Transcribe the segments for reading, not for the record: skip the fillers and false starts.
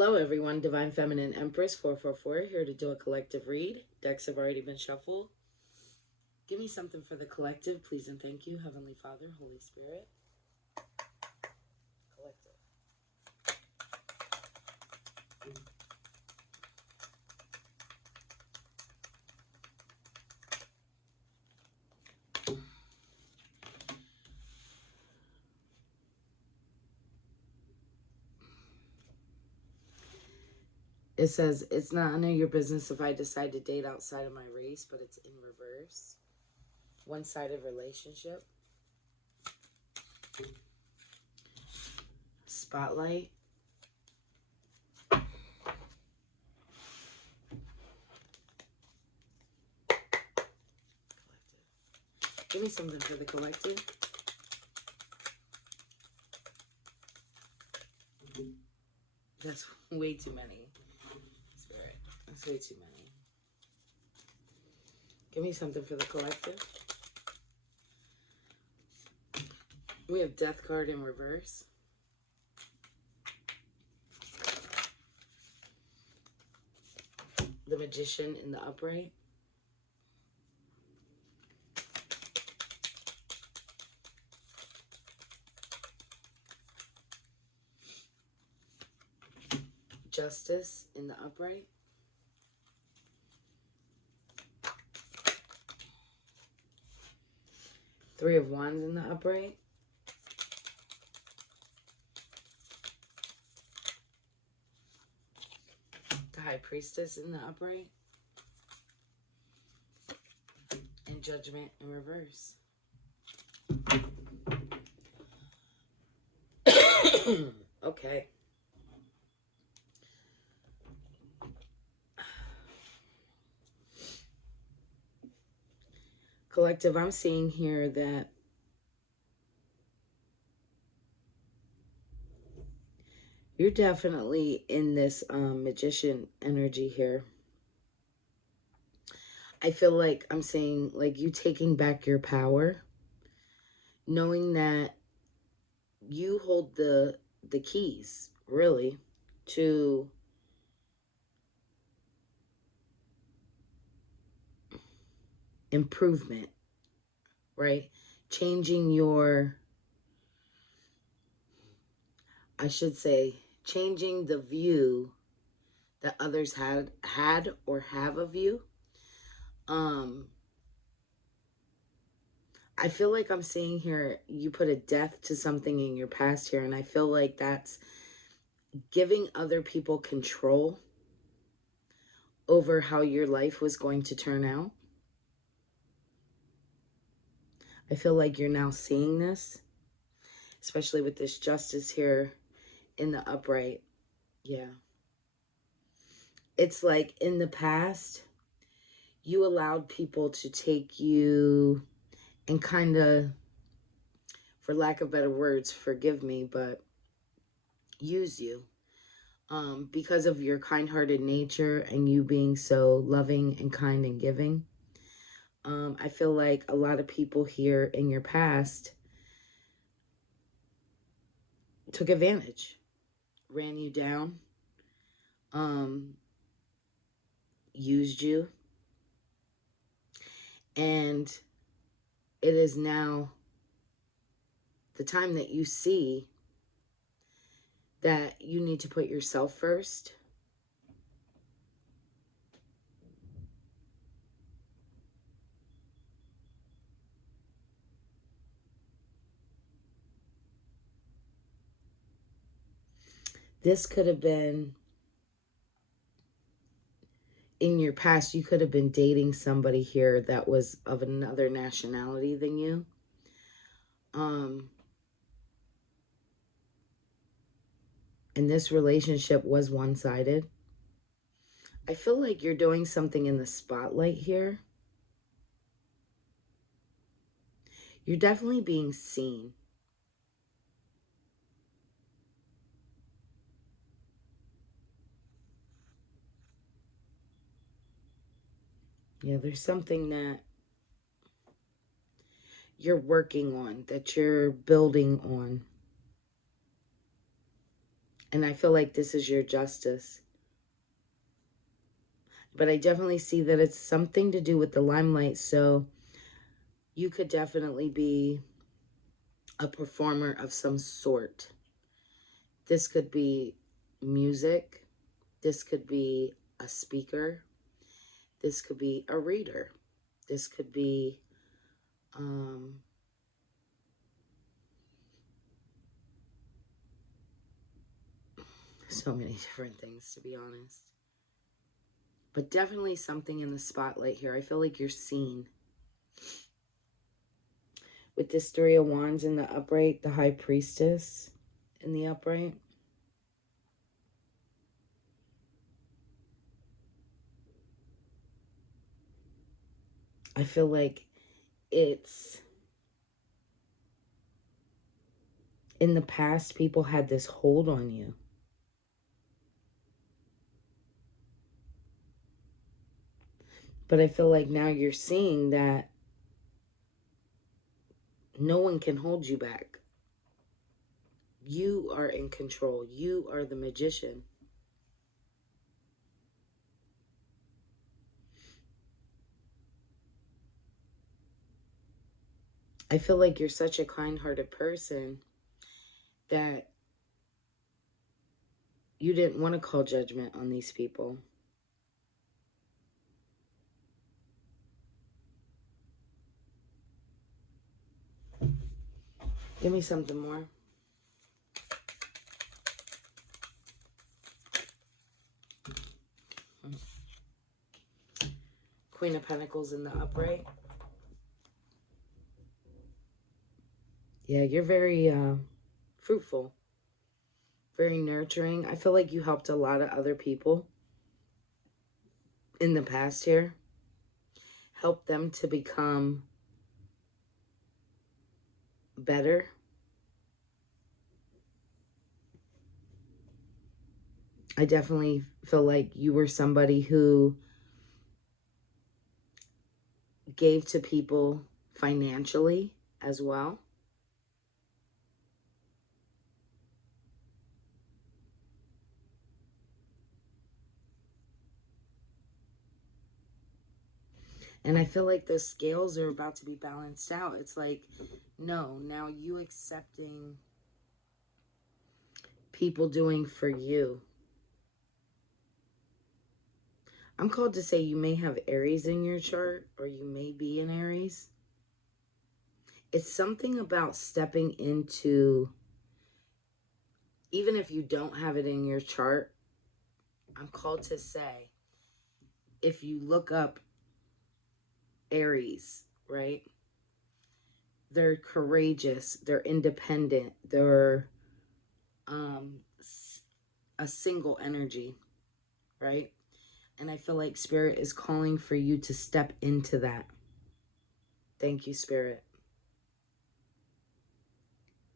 Hello everyone, Divine Feminine Empress 444 here to do a collective read. Decks have already been shuffled. Give me something for the collective, please and thank you. Heavenly Father, Holy Spirit. Collective. It says, it's not none of your business if I decide to date outside of my race, but it's in reverse. One-sided relationship. Spotlight. Collective. Give me something for the collective. That's way too many. Spirit. That's way too many. Give me something for the collective. We have Death card in reverse. The Magician in the upright. Justice in the upright. Three of Wands in the upright. The High Priestess in the upright. And Judgment in reverse. Okay. Collective, I'm seeing here that you're definitely in this Magician energy here. I feel like I'm saying, like, you taking back your power, knowing that you hold the keys, really, to improvement, right? Changing your, I should say, changing the view that others had or have of you. I feel like I'm seeing here, you put a death to something in your past here, and I feel like that's giving other people control over how your life was going to turn out. I feel like you're now seeing this, especially with this Justice here in the upright. Yeah. It's like in the past, you allowed people to take you and kind of, for lack of better words, forgive me, but use you. Because of your kind-hearted nature and you being so loving and kind and giving. I feel like a lot of people here in your past took advantage, ran you down, used you, and it is now the time that you see that you need to put yourself first. This could have been, in your past, you could have been dating somebody here that was of another nationality than you. And this relationship was one-sided. I feel like you're doing something in the spotlight here. You're definitely being seen. Yeah, there's something that you're working on, that you're building on. And I feel like this is your justice. But I definitely see that it's something to do with the limelight. So you could definitely be a performer of some sort. This could be music. This could be a speaker. This could be a reader. This could be so many different things, to be honest. But definitely something in the spotlight here. I feel like you're seen. With this Three of Wands in the upright, the High Priestess in the upright. I feel like it's... in the past, people had this hold on you. But I feel like now you're seeing that no one can hold you back. You are in control. You are the magician. I feel like you're such a kind-hearted person that you didn't want to call judgment on these people. Give me something more. Queen of Pentacles in the upright. Yeah, you're very fruitful, very nurturing. I feel like you helped a lot of other people in the past here. Help them to become better. I definitely feel like you were somebody who gave to people financially as well. And I feel like the scales are about to be balanced out. It's like, no, now you accepting people doing for you. I'm called to say you may have Aries in your chart, or you may be in Aries. It's something about stepping into, even if you don't have it in your chart, I'm called to say, if you look up Aries, right? They're courageous, they're independent, they're a single energy, right? And I feel like Spirit is calling for you to step into that. Thank you, Spirit.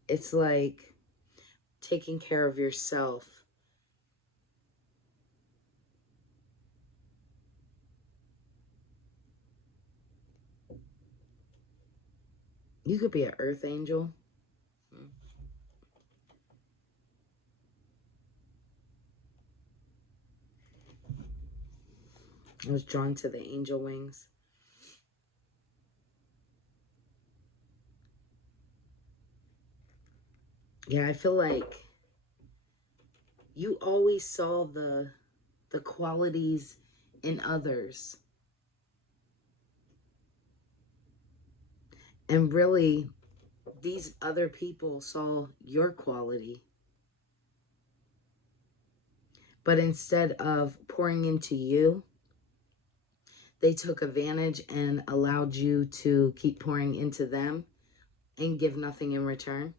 It's like taking care of yourself. You could be an earth angel. I was drawn to the angel wings. Yeah, I feel like you always saw the qualities in others. And really, these other people saw your quality. But instead of pouring into you, they took advantage and allowed you to keep pouring into them and give nothing in return.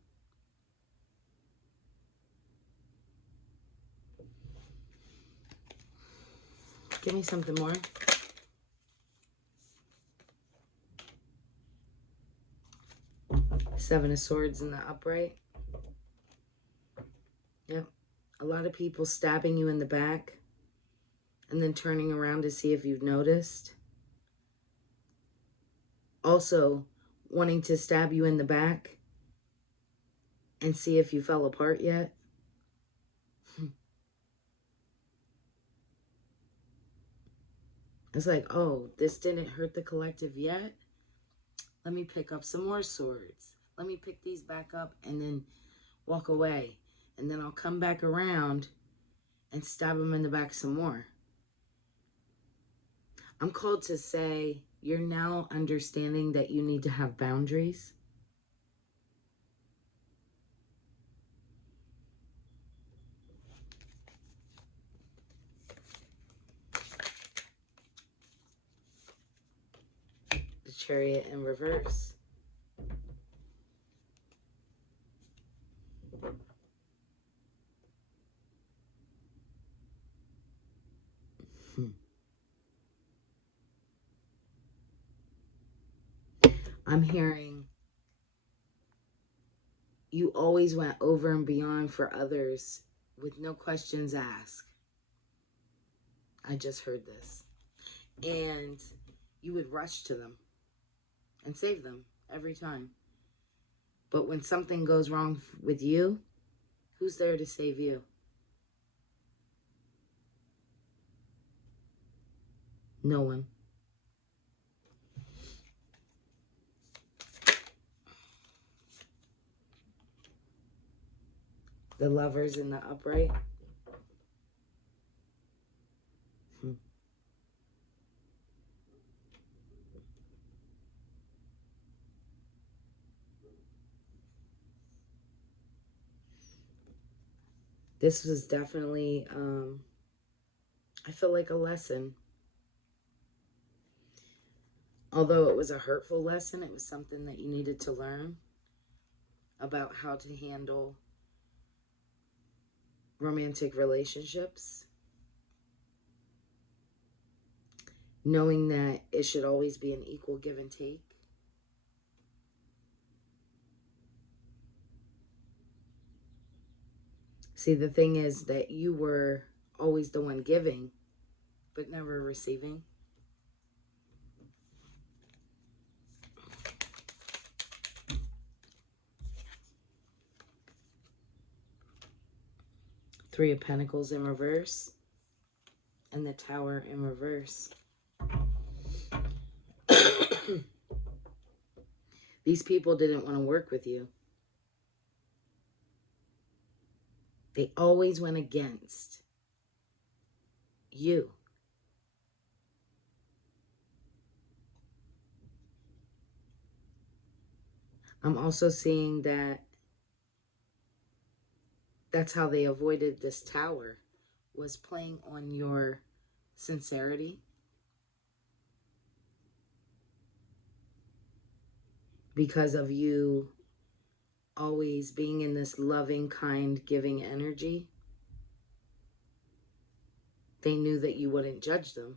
Give me something more. Seven of Swords in the upright. Yep. A lot of people stabbing you in the back and then turning around to see if you've noticed. Also wanting to stab you in the back and see if you fell apart yet. It's like, oh, this didn't hurt the collective yet. Let me pick up some more swords. Let me pick these back up and then walk away. And then I'll come back around and stab them in the back some more. I'm called to say, you're now understanding that you need to have boundaries. The Chariot in reverse. I'm hearing you always went over and beyond for others with no questions asked. I just heard this. And you would rush to them and save them every time. But when something goes wrong with you, who's there to save you? No one. The Lovers in the upright. This was definitely, I feel like a lesson. Although it was a hurtful lesson, it was something that you needed to learn about how to handle romantic relationships. Knowing that it should always be an equal give and take. See, the thing is that you were always the one giving, but never receiving. Three of Pentacles in reverse. And the Tower in reverse. These people didn't want to work with you. They always went against you. I'm also seeing that that's how they avoided this tower, was playing on your sincerity. Because of you always being in this loving, kind, giving energy, they knew that you wouldn't judge them.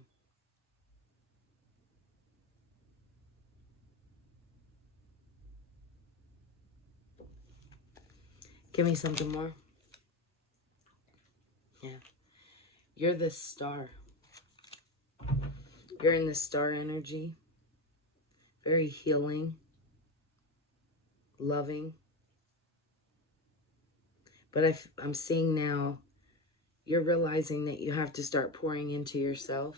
Give me something more. Yeah. You're the star. You're in the star energy. Very healing. Loving. But I'm seeing now, you're realizing that you have to start pouring into yourself.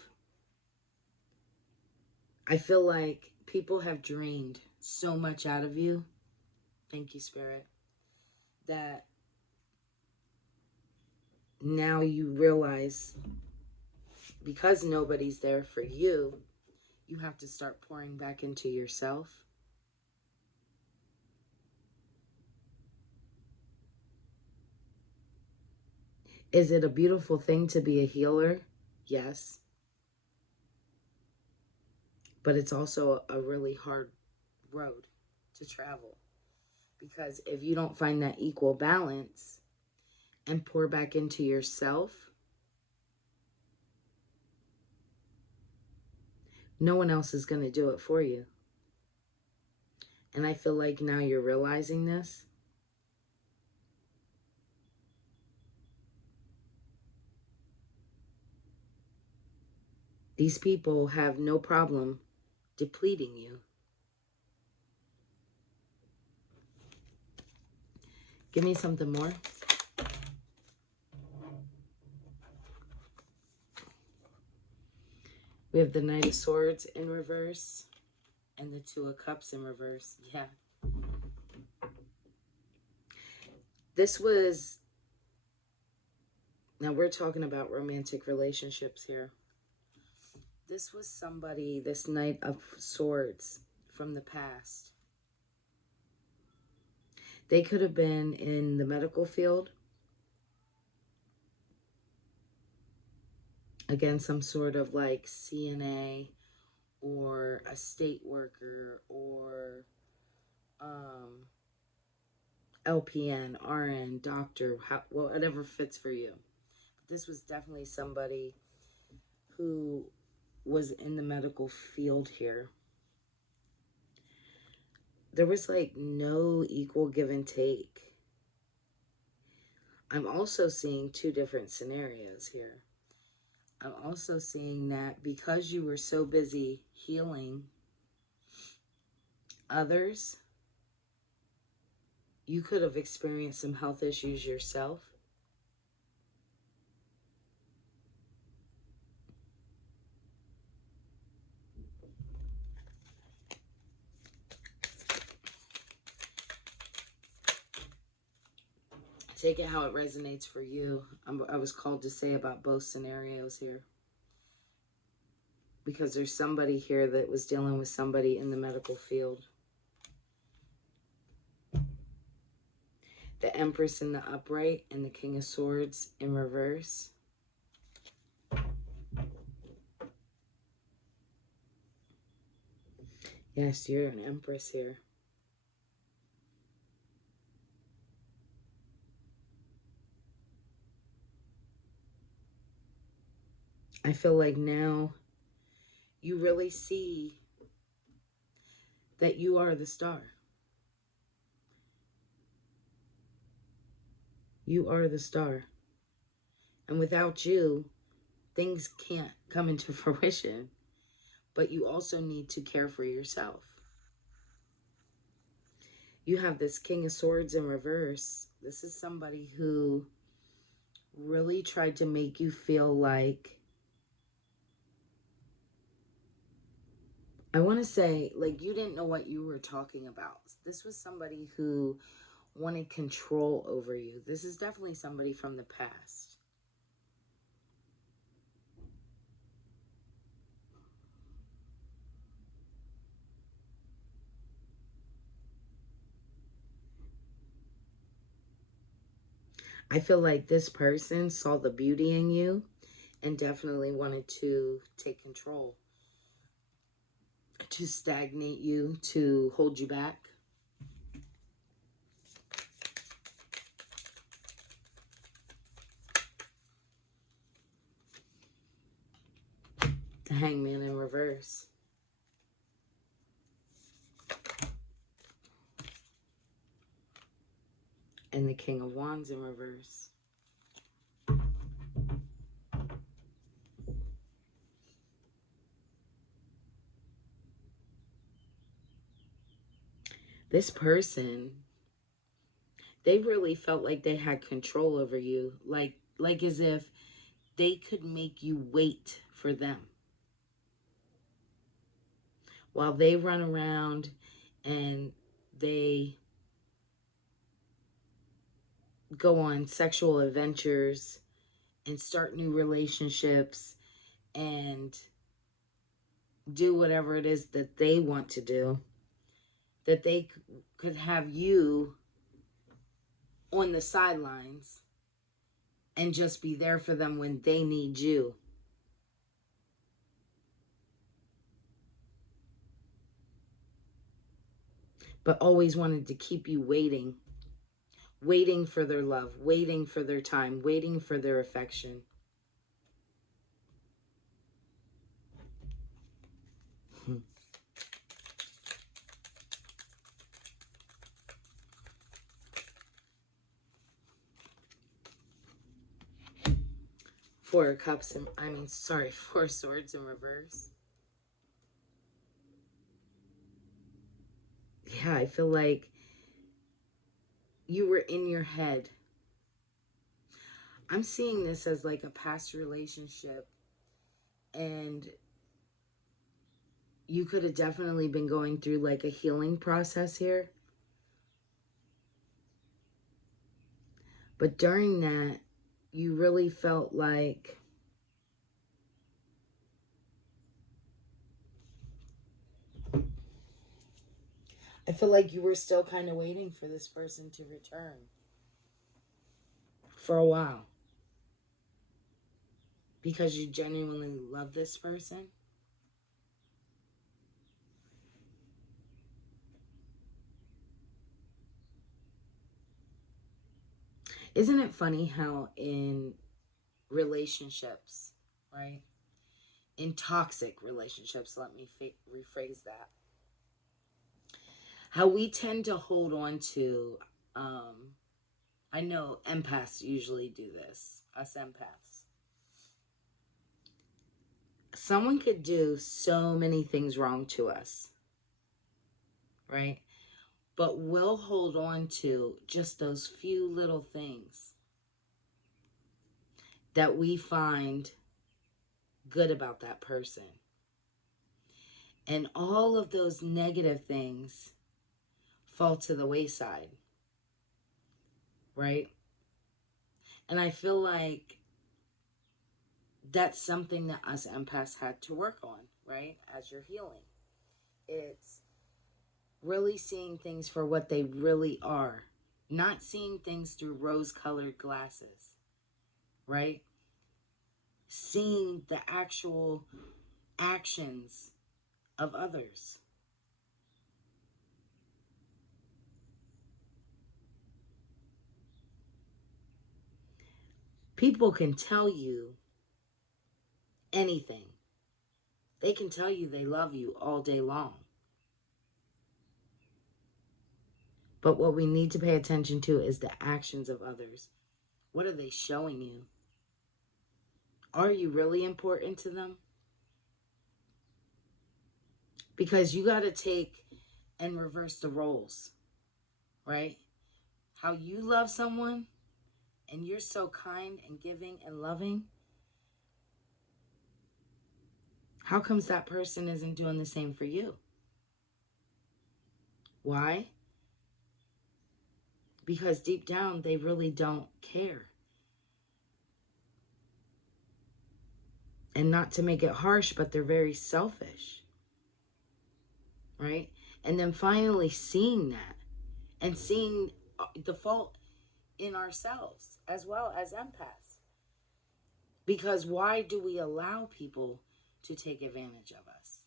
I feel like people have drained so much out of you. Thank you, Spirit. That now you realize, because nobody's there for you, you have to start pouring back into yourself. Is it a beautiful thing to be a healer? Yes. But it's also a really hard road to travel. Because if you don't find that equal balance and pour back into yourself, no one else is going to do it for you. And I feel like now you're realizing this. These people have no problem depleting you. Give me something more. We We have the Knight of Swords in reverse and the Two of Cups in reverse. Yeah. This was, now we're talking about romantic relationships here. This was somebody, this Knight of Swords from the past. They could have been in the medical field. Again, some sort of like CNA or a state worker or LPN, RN, doctor, whatever fits for you. This was definitely somebody who was in the medical field here. There was like no equal give and take. I'm also seeing two different scenarios here. I'm also seeing that because you were so busy healing others, you could have experienced some health issues yourself. Take it how it resonates for you. I was called to say about both scenarios here. Because there's somebody here that was dealing with somebody in the medical field. The Empress in the upright and the King of Swords in reverse. Yes, you're an Empress here. I feel like now you really see that you are the star. You are the star. And without you, things can't come into fruition. But you also need to care for yourself. You have this King of Swords in reverse. This is somebody who really tried to make you feel like, I want to say, like you didn't know what you were talking about. This was somebody who wanted control over you. This is definitely somebody from the past. I feel like this person saw the beauty in you and definitely wanted to take control, to stagnate you, to hold you back. The Hangman in reverse. And the King of Wands in reverse. This person, they really felt like they had control over you. Like as if they could make you wait for them. While they run around and they go on sexual adventures and start new relationships and do whatever it is that they want to do, that they could have you on the sidelines and just be there for them when they need you. But always wanted to keep you waiting. Waiting for their love, waiting for their time, waiting for their affection. Four cups, Four swords in reverse. Yeah, I feel like you were in your head. I'm seeing this as like a past relationship, and you could have definitely been going through like a healing process here. But during that, you really felt like I feel like you were still kind of waiting for this person to return for a while. Because you genuinely love this person. Isn't it funny how in relationships, right? In toxic relationships, let me rephrase that. How we tend to hold on to, I know empaths usually do this, us empaths. Someone could do so many things wrong to us, right? But we'll hold on to just those few little things that we find good about that person. And all of those negative things fall to the wayside, right? And I feel like that's something that us empaths had to work on, right? As you're healing. It's really seeing things for what they really are, not seeing things through rose-colored glasses, right? Seeing the actual actions of others. People can tell you anything. They can tell you they love you all day long. But what we need to pay attention to is the actions of others. What are they showing you? Are you really important to them? Because you got to take and reverse the roles, right? How you love someone and you're so kind and giving and loving. How comes that person isn't doing the same for you? Why? Because deep down, they really don't care. And not to make it harsh, but they're very selfish, right? And then finally seeing that and seeing the fault in ourselves as well as empaths. Because why do we allow people to take advantage of us,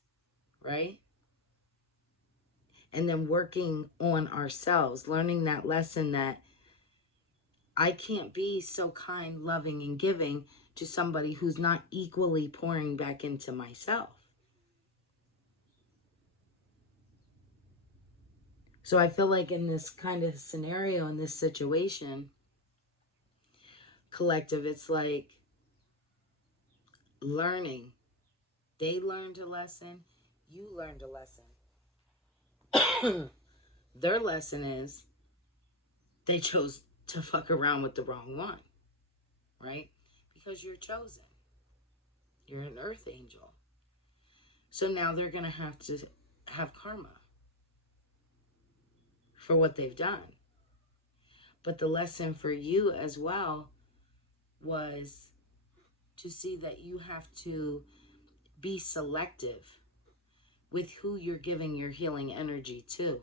right? And then working on ourselves, learning that lesson that I can't be so kind, loving, and giving to somebody who's not equally pouring back into myself. So I feel like in this kind of scenario, in this situation, collective, it's like learning. They learned a lesson. You learned a lesson. Their lesson is they chose to fuck around with the wrong one, right? Because you're chosen. You're an earth angel. So now they're going to have karma for what they've done. But the lesson for you as well was to see that you have to be selective with who you're giving your healing energy to.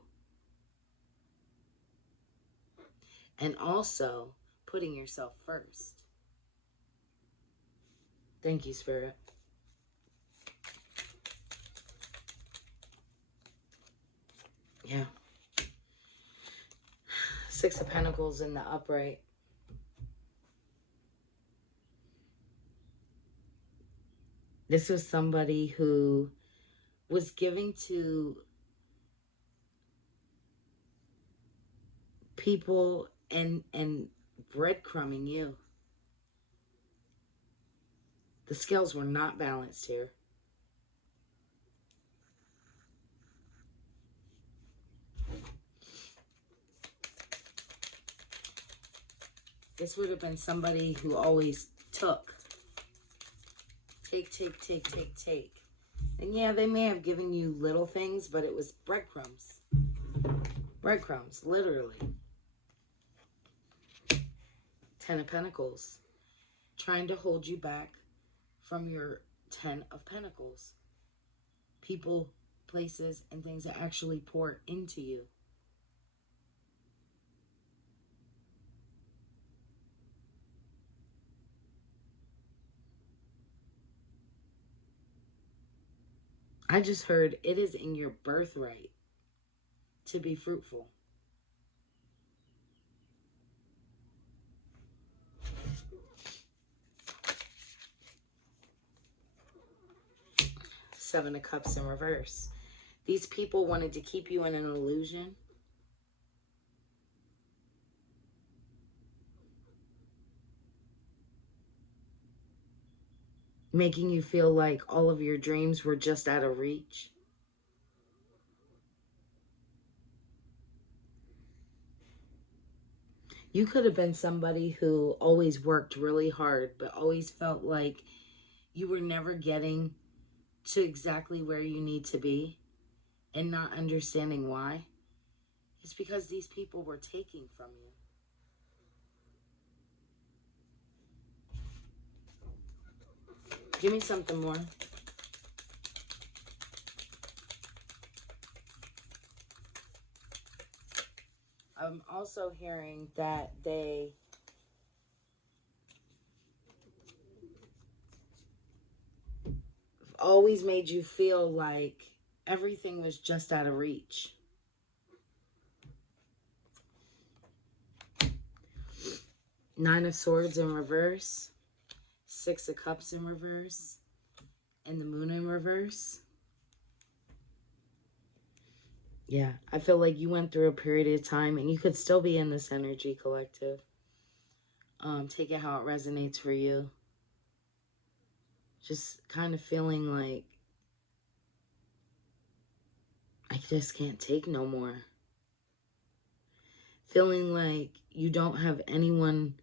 And also putting yourself first. Thank you, Spirit. Yeah. Six of Pentacles in the upright. This was somebody who was giving to people and breadcrumbing you. The scales were not balanced here. This would have been somebody who always took. Take. And yeah, they may have given you little things, but it was breadcrumbs. Breadcrumbs, literally. Ten of Pentacles. Trying to hold you back from your Ten of Pentacles. People, places, and things that actually pour into you. I just heard it is in your birthright to be fruitful. Seven of Cups in reverse. These people wanted to keep you in an illusion. Making you feel like all of your dreams were just out of reach. You could have been somebody who always worked really hard, but always felt like you were never getting to exactly where you need to be, and not understanding why. It's because these people were taking from you. Give me something more. I'm also hearing that they always made you feel like everything was just out of reach. Nine of Swords in reverse. Six of Cups in reverse. And the Moon in reverse. Yeah, I feel like you went through a period of time, and you could still be in this energy, collective. Take it how it resonates for you. Just kind of feeling like I just can't take no more. Feeling like you don't have anyone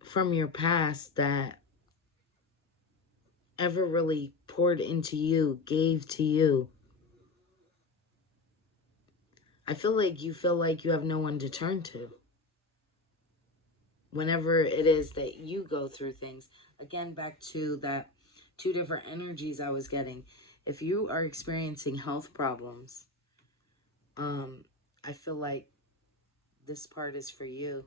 from your past that ever really poured into you, gave to you. I feel like you have no one to turn to. Whenever it is that you go through things. Again, back to that two different energies I was getting. If you are experiencing health problems, I feel like this part is for you.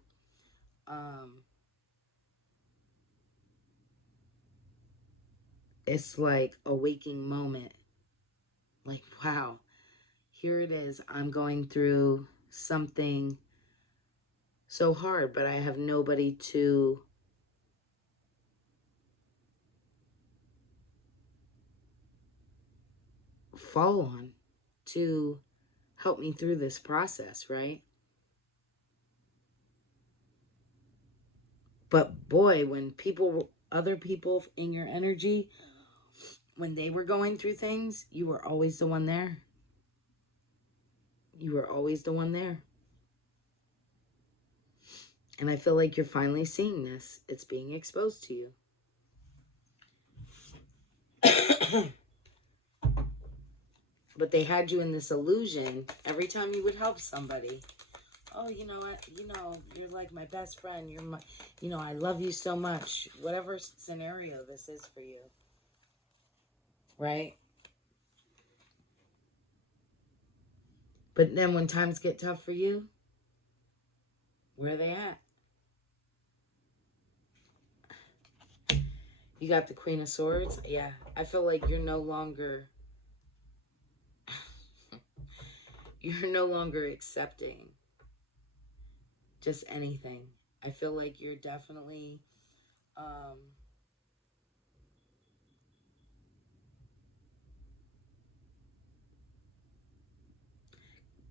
It's like a waking moment. Like, wow, here it is. I'm going through something so hard, but I have nobody to fall on to help me through this process, right? But boy, when other people in your energy, when they were going through things, you were always the one there. You were always the one there. And I feel like you're finally seeing this. It's being exposed to you. But they had you in this illusion every time you would help somebody. Oh, you know what? You're like my best friend. You're my, I love you so much. Whatever scenario this is for you. Right? But then when times get tough for you, where are they at? You got the Queen of Swords. Yeah, I feel like you're no longer accepting just anything. I feel like you're definitely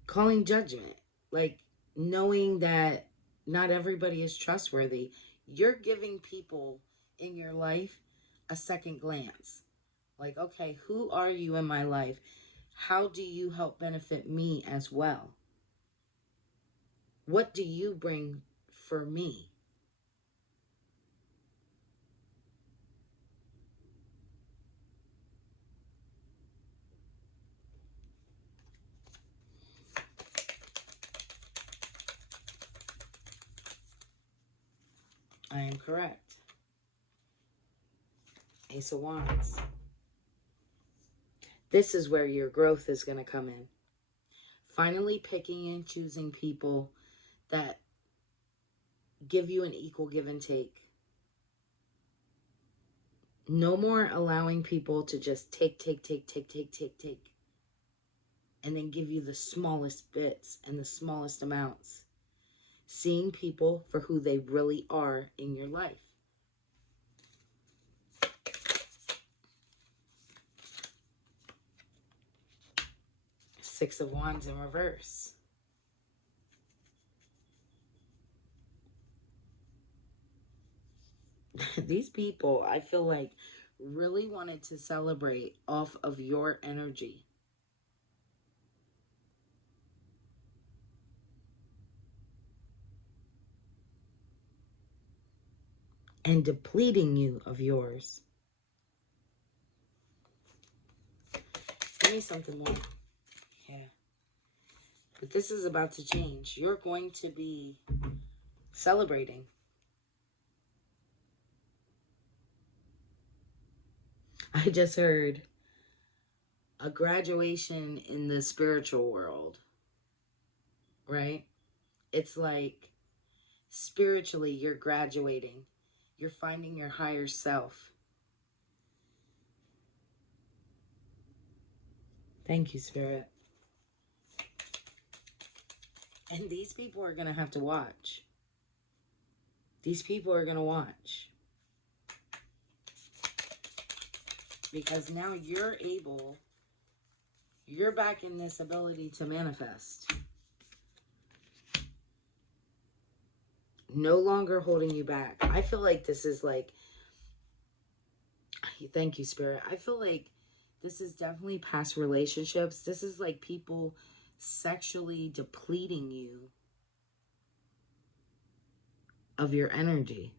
calling judgment, like knowing that not everybody is trustworthy. You're giving people in your life a second glance. Like, okay, who are you in my life? How do you help benefit me as well? What do you bring for me? I am correct. Ace of Wands. This is where your growth is going to come in. Finally picking and choosing people that give you an equal give and take. No more allowing people to just take, and then give you the smallest bits and the smallest amounts. Seeing people for who they really are in your life. Six of Wands in reverse. These people, I feel like, really wanted to celebrate off of your energy. And depleting you of yours. Give me something more. Yeah. But this is about to change. You're going to be celebrating. I just heard a graduation in the spiritual world, right? It's like spiritually you're graduating. You're finding your higher self. Thank you, Spirit. And these people are going to have to watch. These people are going to watch. Because now you're back in this ability to manifest. No longer holding you back. I feel like this is like, thank you, Spirit. I feel like this is definitely past relationships. This is like people sexually depleting you of your energy.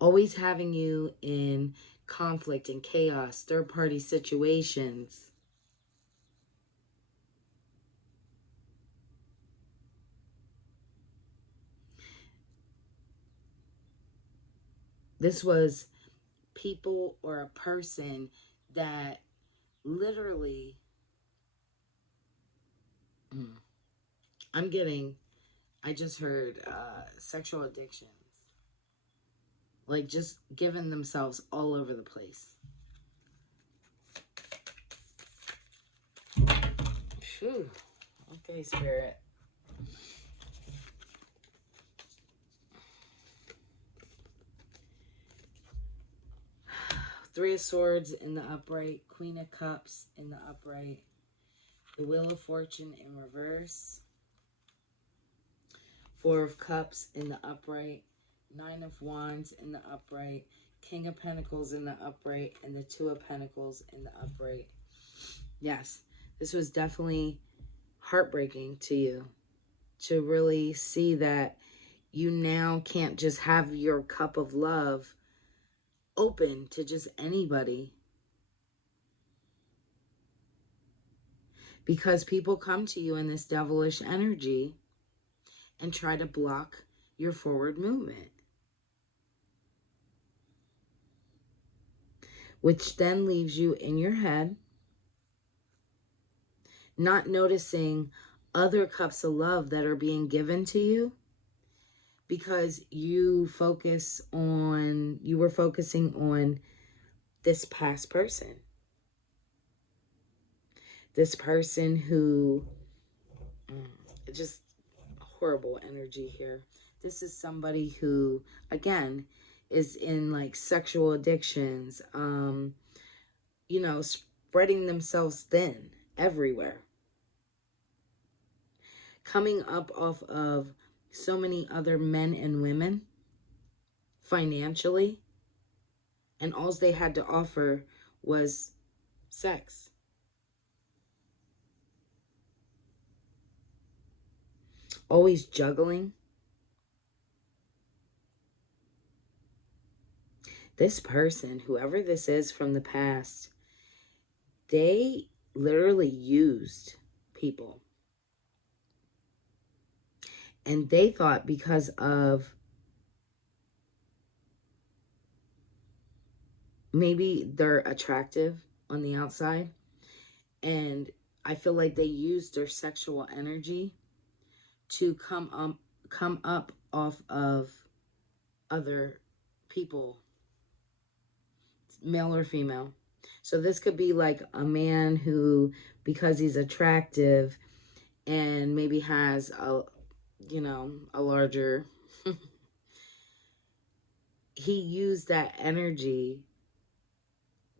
Always having you in conflict and chaos, third-party situations. This was people or a person that literally, I just heard sexual addictions. Like just giving themselves all over the place. Phew. Okay, Spirit. Three of Swords in the upright. Queen of Cups in the upright. The Wheel of Fortune in reverse. Four of Cups in the upright. Nine of Wands in the upright. King of Pentacles in the upright. And the Two of Pentacles in the upright. Yes, this was definitely heartbreaking to you. To really see that you now can't just have your cup of love open to just anybody. Because people come to you in this devilish energy and try to block your forward movement. Which then leaves you in your head, not noticing other cups of love that are being given to you because you were focusing on this past person. This person who, just horrible energy here. This is somebody who, again, is in like sexual addictions, you know, spreading themselves thin everywhere. Coming up off of so many other men and women financially, and all they had to offer was sex. Always juggling. This person, whoever this is from the past, they literally used people. And they thought because of maybe they're attractive on the outside, and I feel like they used their sexual energy to come up off of other people, male or female. So this could be like a man who, because he's attractive and maybe has a larger, he used that energy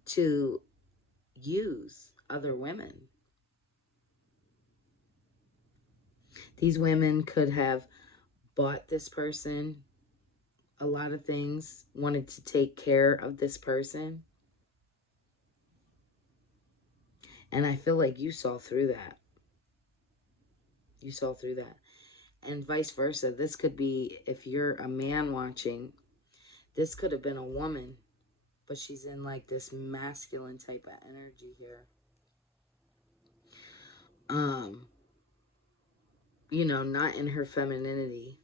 to use other women. These women could have bought this person a lot of things, wanted to take care of this person. And I feel like you saw through that. You saw through that. And vice versa. This could be, if you're a man watching, this could have been a woman, but she's in like this masculine type of energy here. Not in her femininity.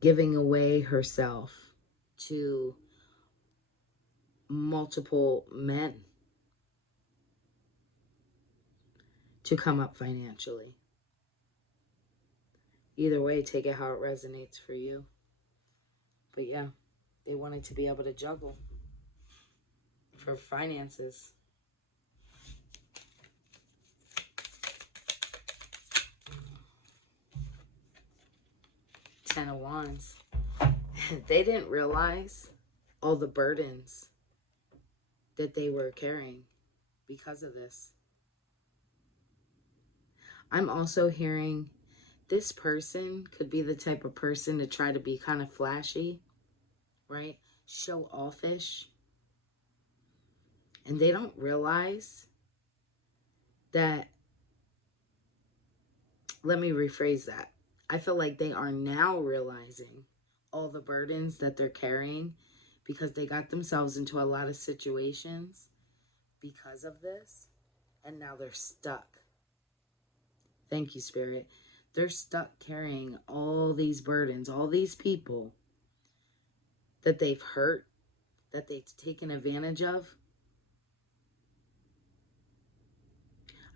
Giving away herself to multiple men to come up financially. Either way, take it how it resonates for you. But yeah, they wanted to be able to juggle for finances. 10 of Wands. They didn't realize all the burdens that they were carrying because of this. I'm also hearing this person could be the type of person to try to be kind of flashy, right? Show offish. And they don't realize that, let me rephrase that. I feel like they are now realizing all the burdens that they're carrying because they got themselves into a lot of situations because of this, and now they're stuck. Thank you, Spirit. They're stuck carrying all these burdens, all these people that they've hurt, that they've taken advantage of.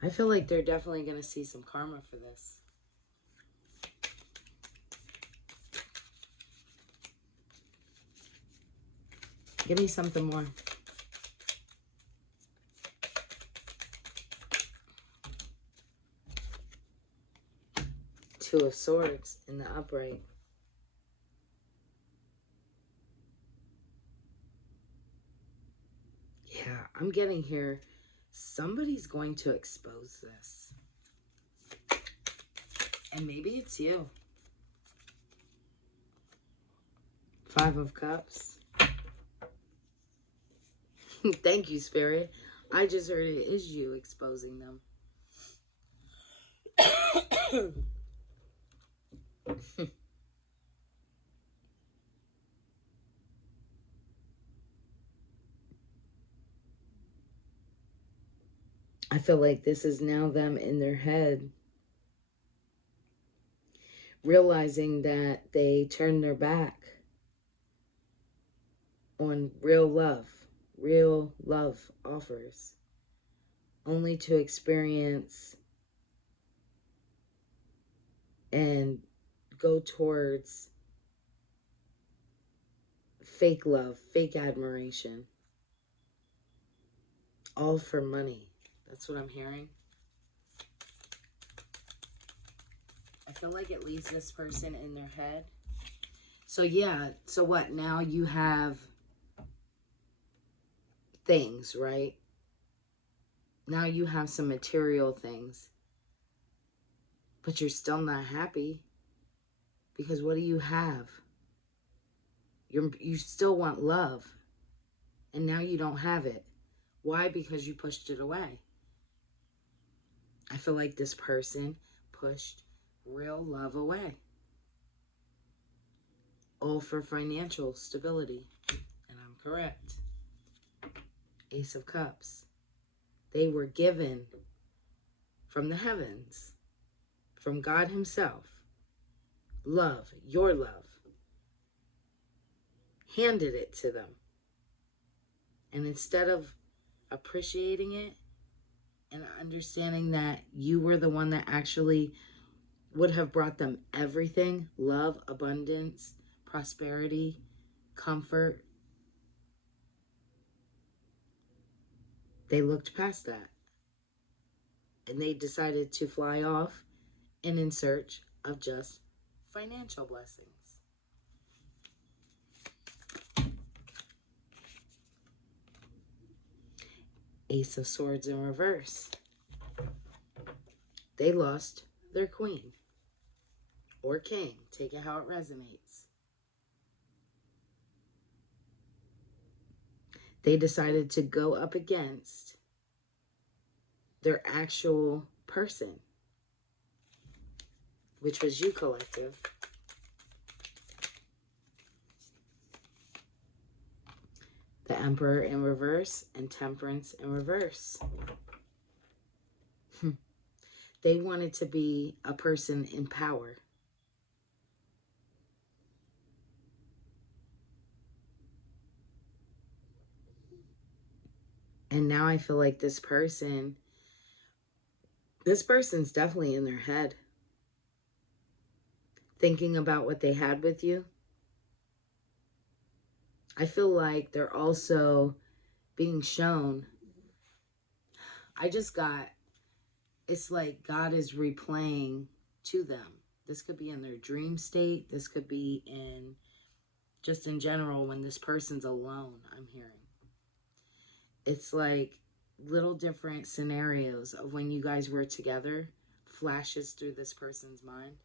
I feel like they're definitely going to see some karma for this. Give me something more. Two of Swords in the upright. Yeah, I'm getting here. Somebody's going to expose this. And maybe it's you. Five of Cups. Thank you, Spirit. I just heard it is you exposing them. I feel like this is now them in their head, realizing that they turned their back on real love offers, only to experience and go towards fake love, fake admiration, all for money. That's what I'm hearing. I feel like it leaves this person in their head. So yeah, so what? Now you have things, right? Now you have some material things. But you're still not happy. Because what do you have? You still want love. And now you don't have it. Why? Because you pushed it away. I feel like this person pushed real love away. All for financial stability. And I'm correct. Ace of Cups. They were given from the heavens from God himself, love, your love, handed it to them. And instead of appreciating it and understanding that you were the one that actually would have brought them everything, love, abundance, prosperity, comfort, they looked past that. And they decided to fly off and in search of just financial blessings. Ace of Swords in reverse. They lost their queen or king. Take it how it resonates. They decided to go up against their actual person, which was you, collective. The Emperor in reverse and Temperance in reverse. They wanted to be a person in power. And now I feel like this person's definitely in their head, thinking about what they had with you. I feel like they're also being shown. It's like God is replaying to them. This could be in their dream state. This could be just in general when this person's alone, I'm hearing. It's like little different scenarios of when you guys were together flashes through this person's mind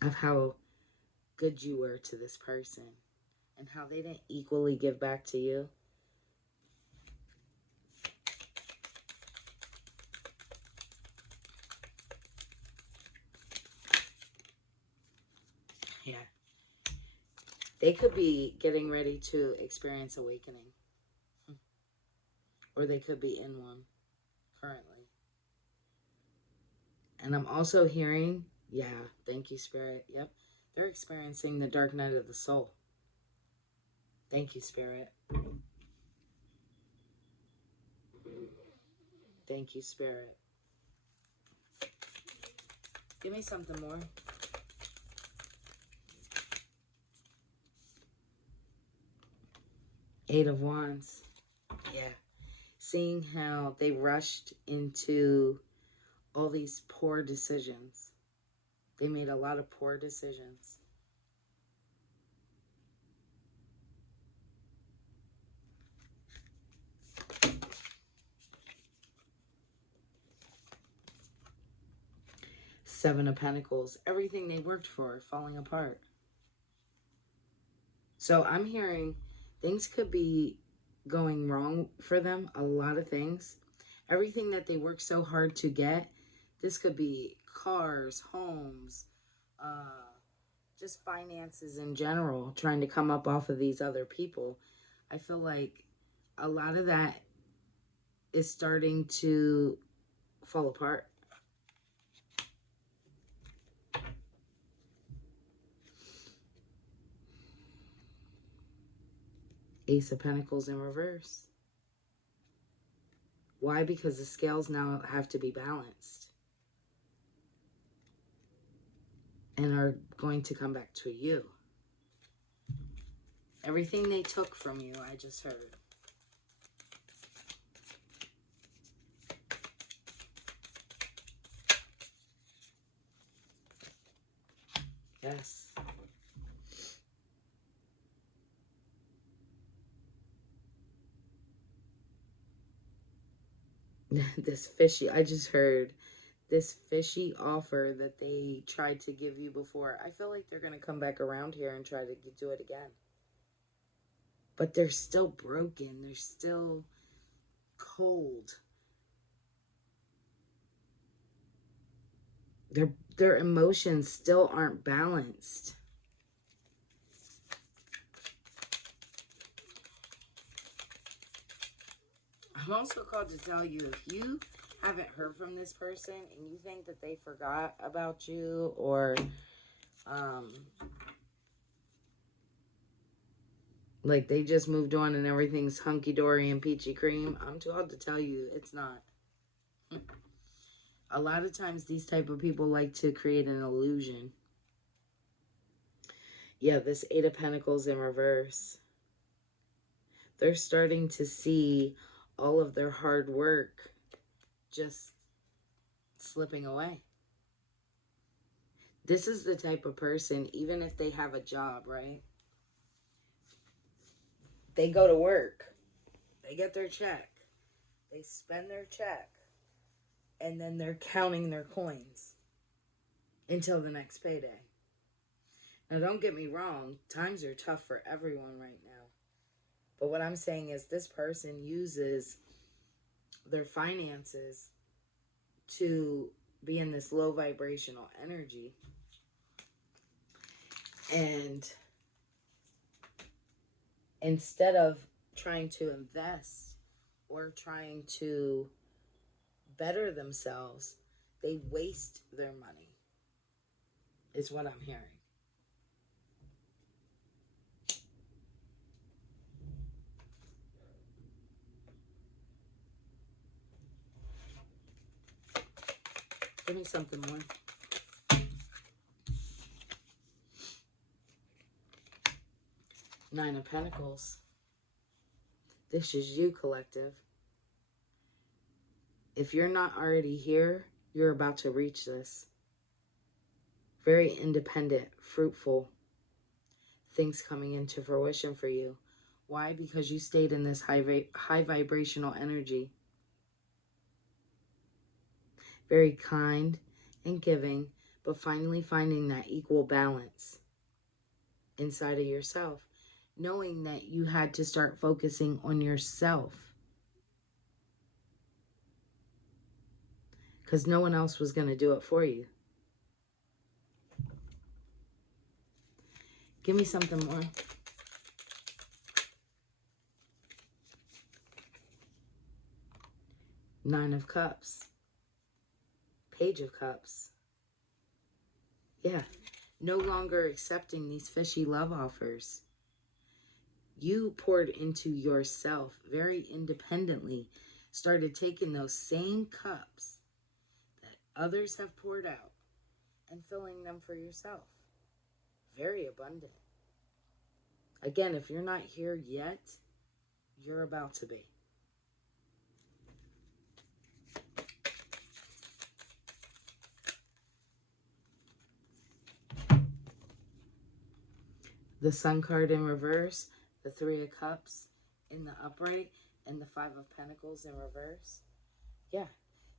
of how good you were to this person and how they didn't equally give back to you. Yeah. They could be getting ready to experience awakening. Or they could be in one currently. And I'm also hearing, yeah, thank you, Spirit. Yep. They're experiencing the dark night of the soul. Thank you, Spirit. Thank you, Spirit. Give me something more. Eight of Wands. Yeah. Seeing how they rushed into all these poor decisions. They made a lot of poor decisions. Seven of Pentacles. Everything they worked for falling apart. So I'm hearing things could be going wrong for them. A lot of things. Everything that they worked so hard to get. This could be cars, homes, just finances in general. Trying to come up off of these other people. I feel like a lot of that is starting to fall apart. Ace of Pentacles in reverse. Why? Because the scales now have to be balanced. And are going to come back to you. Everything they took from you, I just heard. Yes. This fishy, I just heard this fishy offer that they tried to give you before. I feel like they're going to come back around here and try to do it again. But they're still broken. They're still cold. Their emotions still aren't balanced. I'm also called to tell you, if you haven't heard from this person and you think that they forgot about you, or like they just moved on and everything's hunky-dory and peachy cream, I'm too old to tell you it's not. A lot of times these type of people like to create an illusion. Yeah, this Eight of Pentacles in reverse. They're starting to see all of their hard work just slipping away. This is the type of person, even if they have a job, right? They go to work. They get their check. They spend their check. And then they're counting their coins until the next payday. Now, don't get me wrong. Times are tough for everyone right now. But what I'm saying is this person uses their finances to be in this low vibrational energy. And instead of trying to invest or trying to better themselves, they waste their money, is what I'm hearing. Give me something more. Nine of Pentacles. This is you, collective. If you're not already here, you're about to reach this. Very independent, fruitful things coming into fruition for you. Why? Because you stayed in this high vibrational energy. Very kind and giving, but finally finding that equal balance inside of yourself. Knowing that you had to start focusing on yourself. Because no one else was going to do it for you. Give me something more. Nine of Cups. Page of Cups. Yeah. No longer accepting these fishy love offers. You poured into yourself very independently. Started taking those same cups that others have poured out and filling them for yourself. Very abundant. Again, if you're not here yet, you're about to be. The Sun card in reverse, the Three of Cups in the upright, and the Five of Pentacles in reverse. Yeah,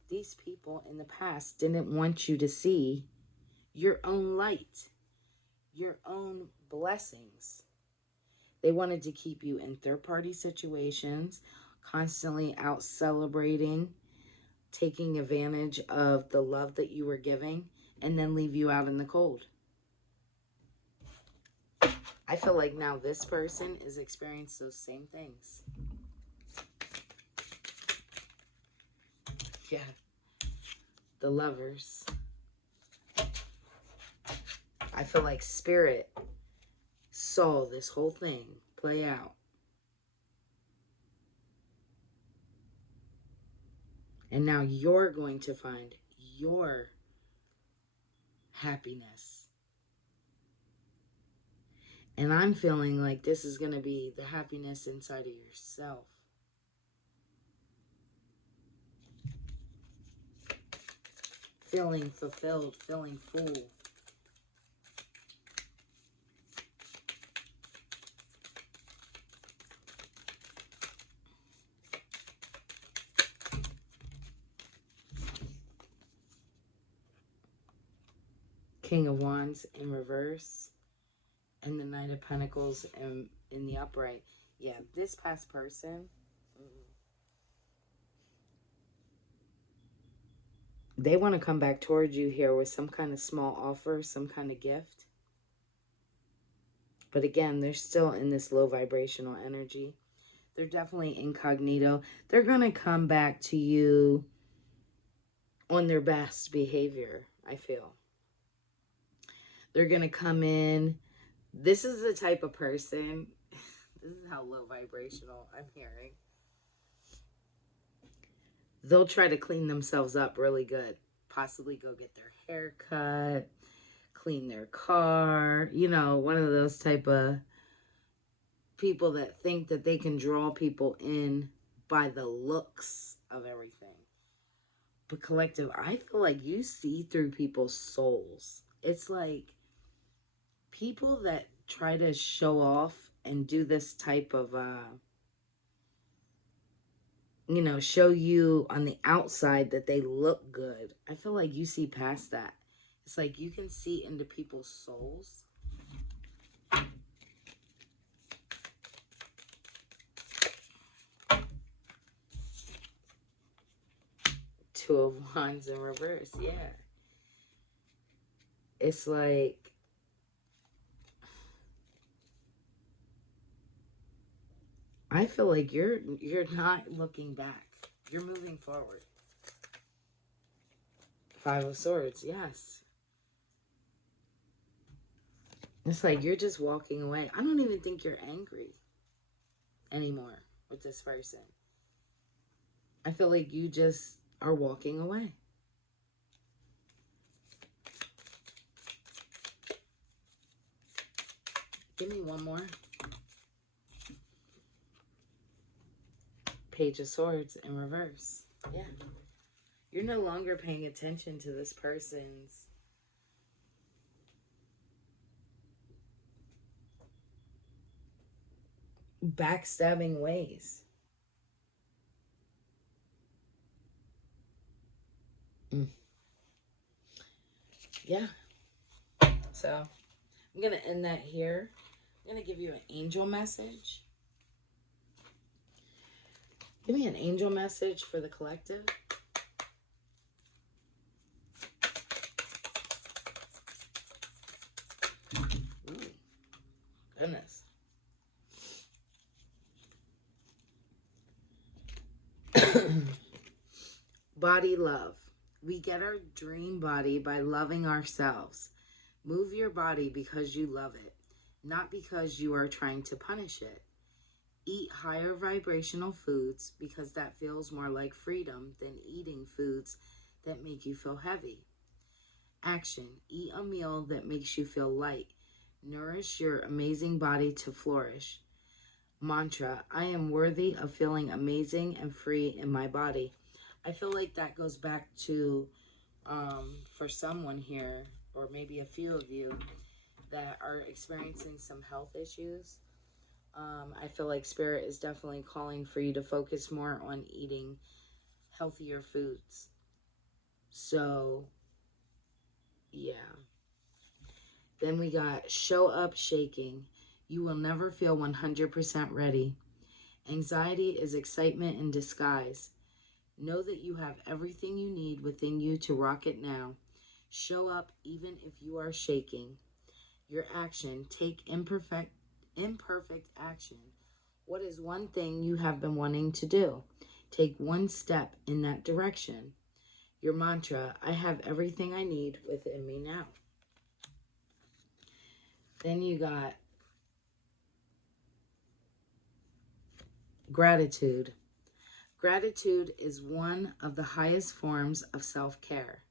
these people in the past didn't want you to see your own light, your own blessings. They wanted to keep you in third-party situations, constantly out celebrating, taking advantage of the love that you were giving, and then leave you out in the cold. I feel like now this person is experiencing those same things. Yeah. The Lovers. I feel like Spirit saw this whole thing play out. And now you're going to find your happiness. And I'm feeling like this is going to be the happiness inside of yourself. Feeling fulfilled, feeling full. King of Wands in reverse. And the Knight of Pentacles in the upright. Yeah, this past person, they want to come back towards you here with some kind of small offer, some kind of gift. But again, they're still in this low vibrational energy. They're definitely incognito. They're going to come back to you on their best behavior, I feel. They're going to come in. This is the type of person, this is how low vibrational I'm hearing. They'll try to clean themselves up really good. Possibly go get their hair cut, clean their car. You know, one of those type of people that think that they can draw people in by the looks of everything. But collective, I feel like you see through people's souls. It's like people that try to show off and do this type of show you on the outside that they look good. I feel like you see past that. It's like you can see into people's souls. Two of Wands in reverse, yeah. It's like I feel like you're not looking back. You're moving forward. Five of Swords, yes. It's like you're just walking away. I don't even think you're angry anymore with this person. I feel like you just are walking away. Give me one more. Page of Swords in reverse. Yeah. You're no longer paying attention to this person's backstabbing ways. Yeah. So I'm going to end that here. I'm going to give you an angel message. Give me an angel message for the collective. Ooh, goodness. Body love. We get our dream body by loving ourselves. Move your body because you love it, not because you are trying to punish it. Eat higher vibrational foods because that feels more like freedom than eating foods that make you feel heavy. Action. Eat a meal that makes you feel light. Nourish your amazing body to flourish. Mantra. I am worthy of feeling amazing and free in my body. I feel like that goes back to, for someone here, or maybe a few of you, that are experiencing some health issues. I feel like Spirit is definitely calling for you to focus more on eating healthier foods. So, yeah. Then we got show up shaking. You will never feel 100% ready. Anxiety is excitement in disguise. Know that you have everything you need within you to rock it now. Show up even if you are shaking. Your action. Take imperfect action. What is one thing you have been wanting to do? Take one step in that direction. Your mantra. I have everything I need within me now. Then you got gratitude. Gratitude is one of the highest forms of self-care.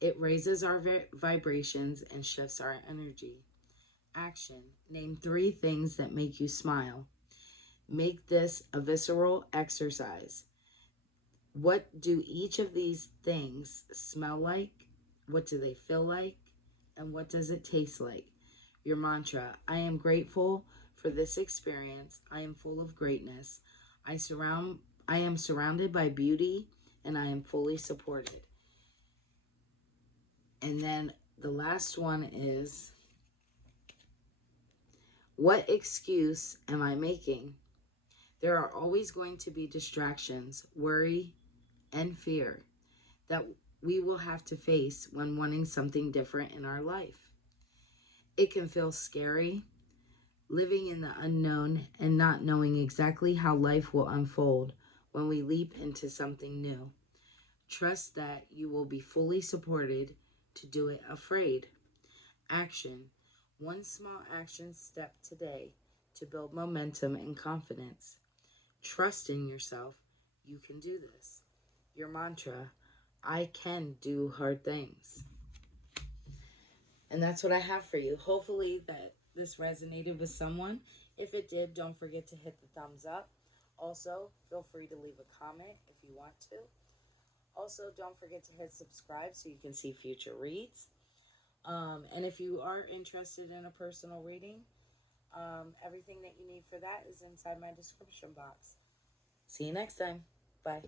It raises our vibrations and shifts our energy. Action. Name 3 things that make you smile. Make this a visceral exercise. What do each of these things smell like? What do they feel like? And what does it taste like? Your mantra. I am grateful for this experience. I am full of greatness. I am surrounded by beauty and I am fully supported. And then the last one is, what excuse am I making? There are always going to be distractions, worry, and fear that we will have to face when wanting something different in our life. It can feel scary, living in the unknown and not knowing exactly how life will unfold when we leap into something new. Trust that you will be fully supported to do it afraid. Action. One small action step today to build momentum and confidence. Trust in yourself. You can do this. Your mantra, I can do hard things. And that's what I have for you. Hopefully that this resonated with someone. If it did, don't forget to hit the thumbs up. Also, feel free to leave a comment if you want to. Also, don't forget to hit subscribe so you can see future reads. And if you are interested in a personal reading, everything that you need for that is inside my description box. See you next time. Bye.